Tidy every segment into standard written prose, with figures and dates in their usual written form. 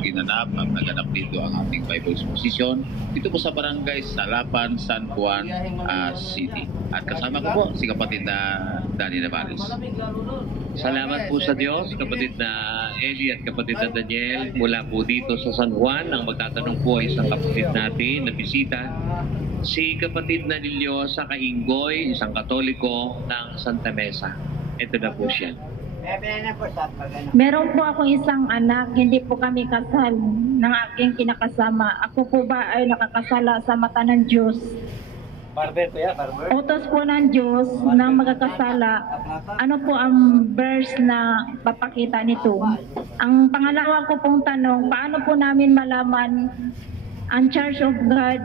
ginanap at naganap dito ang ating Bible exposition dito po sa Barangay Salapan, San Juan City. At kasama ko po si kapatid na Danny Navarez. Salamat po sa Diyos, kapatid na Eli at kapatid na Daniel mula po dito sa San Juan. Ang magtatanong po ay isang kapatid natin na bisita, si kapatid na Liliosa Kainggoy, isang Katoliko ng Santa Mesa. Ito na po siya. Meron po akong isang anak, hindi po kami kasal ng aking kinakasama. Ako po ba ay nakakasala sa mata ng Diyos? Barber ko ya, barber. Utos po ng Diyos ng magkakasala. Ano po ang verse na papakita nito? Ang pangalawa ko pong tanong, paano po namin malaman ang Church of God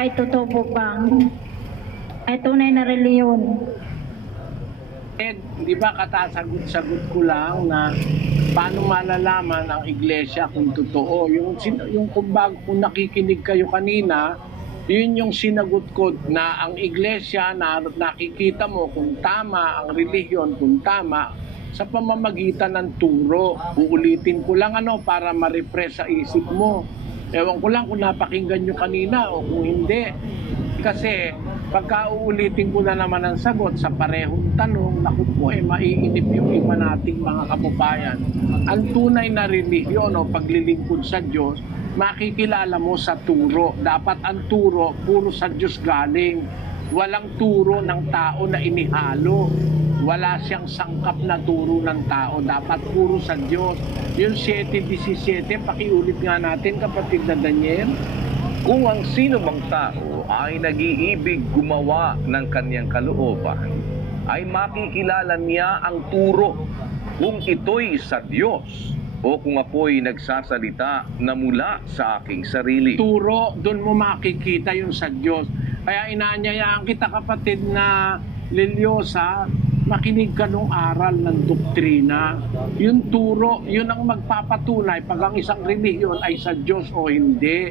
ay totoo po bang? Ay tunay na reliyon? Di ba katasagot-sagot ko lang na paano malalaman ang iglesia kung totoo? Yung kung nakikinig kayo kanina, yun yung sinagot ko na ang iglesia na nakikita mo kung tama, ang relihiyon kung tama, sa pamamagitan ng turo. Uulitin ko lang para ma-refresh sa isip mo. Ewan ko lang kung napakinggan nyo kanina o kung hindi. Kasi pagka uulitin ko na naman ang sagot sa parehong tanong, naku po maiinip yung iba nating mga kababayan. Ang tunay na relihiyon o paglilingkod sa Diyos, makikilala mo sa turo. Dapat ang turo, puro sa Diyos galing. Walang turo ng tao na inihalo. Wala siyang sangkap na turo ng tao. Dapat puro sa Diyos. Yung 7:17, pakiulit nga natin kapatid na Daniel. Kung ang sino mang tao ay nag-iibig gumawa ng kanyang kalooban, ay makikilala niya ang turo kung ito'y sa Diyos o kung ako'y nagsasalita na mula sa aking sarili. Turo, doon mo makikita yung sa Diyos. Kaya inaanyayaan kita kapatid na Liliosa, makinig ka nung aral ng doktrina. Yung turo, yun ang magpapatunay pag ang isang relihiyon ay sa Diyos o hindi.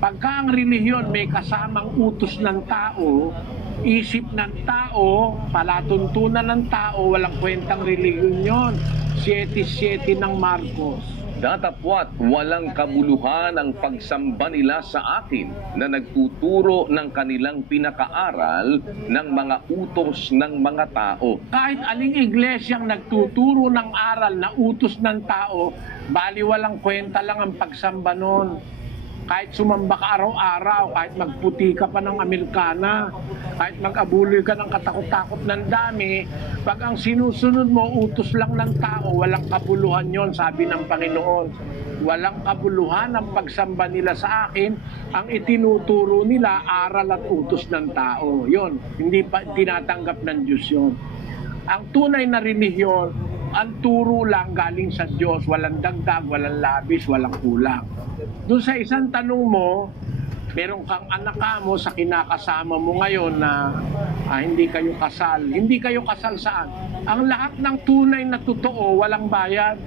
Pagka ang relihiyon may kasamang utos ng tao, isip ng tao, palatuntunan ng tao, walang kwentang relihiyon yun. 7:7 ng Marcos. Datapwat walang kabuluhan ang pagsamba nila sa akin na nagtuturo ng kanilang pinakaaral ng mga utos ng mga tao. Kahit aling iglesyang nagtuturo ng aral na utos ng tao, bali walang kwenta lang ang pagsamba nun. Kahit sumamba ka araw-araw, kahit magputi ka pa ng Amerikana, kahit mag-abuloy ka ng katakot-takot ng dami, pag ang sinusunod mo, utos lang ng tao, walang kabuluhan yon, sabi ng Panginoon. Walang kabuluhan ang pagsamba nila sa akin, ang itinuturo nila, aral at utos ng tao. Yon, hindi pa tinatanggap ng Diyos yon. Ang tunay na relihiyon, ang turo lang galing sa Diyos, walang dagdag, walang labis, walang kulang. Doon sa isang tanong mo, meron kang anak mo sa kinakasama mo ngayon na hindi kayo kasal. Hindi kayo kasal saan? Ang lahat ng tunay na totoo, walang bayad.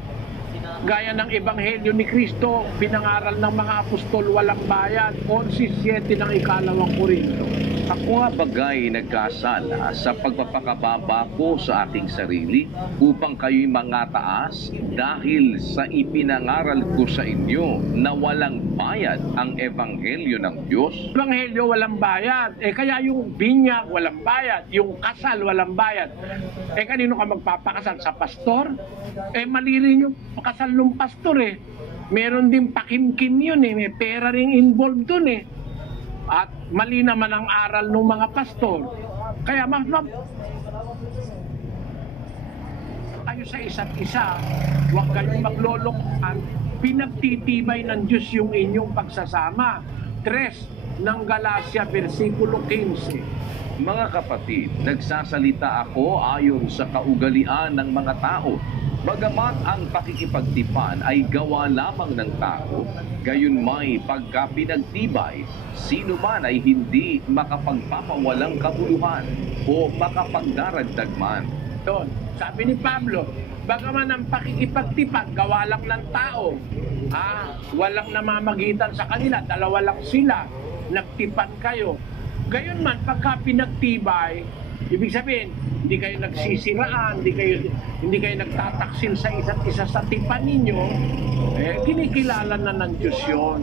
Gaya ng Ebanghelyo ni Kristo, pinangaral ng mga apostol, walang bayad. 11:7 ng ikalawang Korinto. Ako nga bagay nagkasala sa pagpapakababa ko sa ating sarili upang kayo'y mangataas dahil sa ipinangaral ko sa inyo na walang bayad ang Ebanghelyo ng Diyos. Ebanghelyo walang bayad. Kaya yung binyag walang bayad, yung kasal walang bayad. Kanino ka magpapakasal? Sa pastor? Mali rin yung kasal ng pastor Meron din pakimkim yun may pera rin involved dun At mali naman ang aral ng mga pastor. Kaya kayo sa isa't isa, huwag kayong maglolokohan. Pinagtitibay ng Diyos yung inyong pagsasama. 3 ng Galacia, versikulo 15. Mga kapatid, nagsasalita ako ayon sa kaugalian ng mga tao. Bagamat ang pakikipagtipan ay gawa lamang ng tao, gayon may pagka pinagtibay, sino man ay hindi makapagpapawalang kabuluhan o makapagdaragdag man. Doon, sabi ni Pablo, bagaman ang pakikipagtipan, gawa lang ng tao. Walang namamagitan sa kanila, dalawa lang sila, nagtipan kayo. Gayon man, pagka pinagtibay, ibig sabihin, hindi kayo nagsisiraan, hindi kayo nagtataksil sa isa't isa sa tipan ninyo, Kinikilala na ng Diyos yun.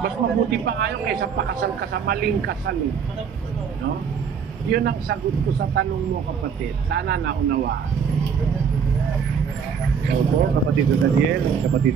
Mas mabuti pa nga yun kaysa pakasal ka sa maling kasal. No? Yun ang sagot ko sa tanong mo, kapatid. Sana naunawaan. Opo, kapatid Daniel, kapatid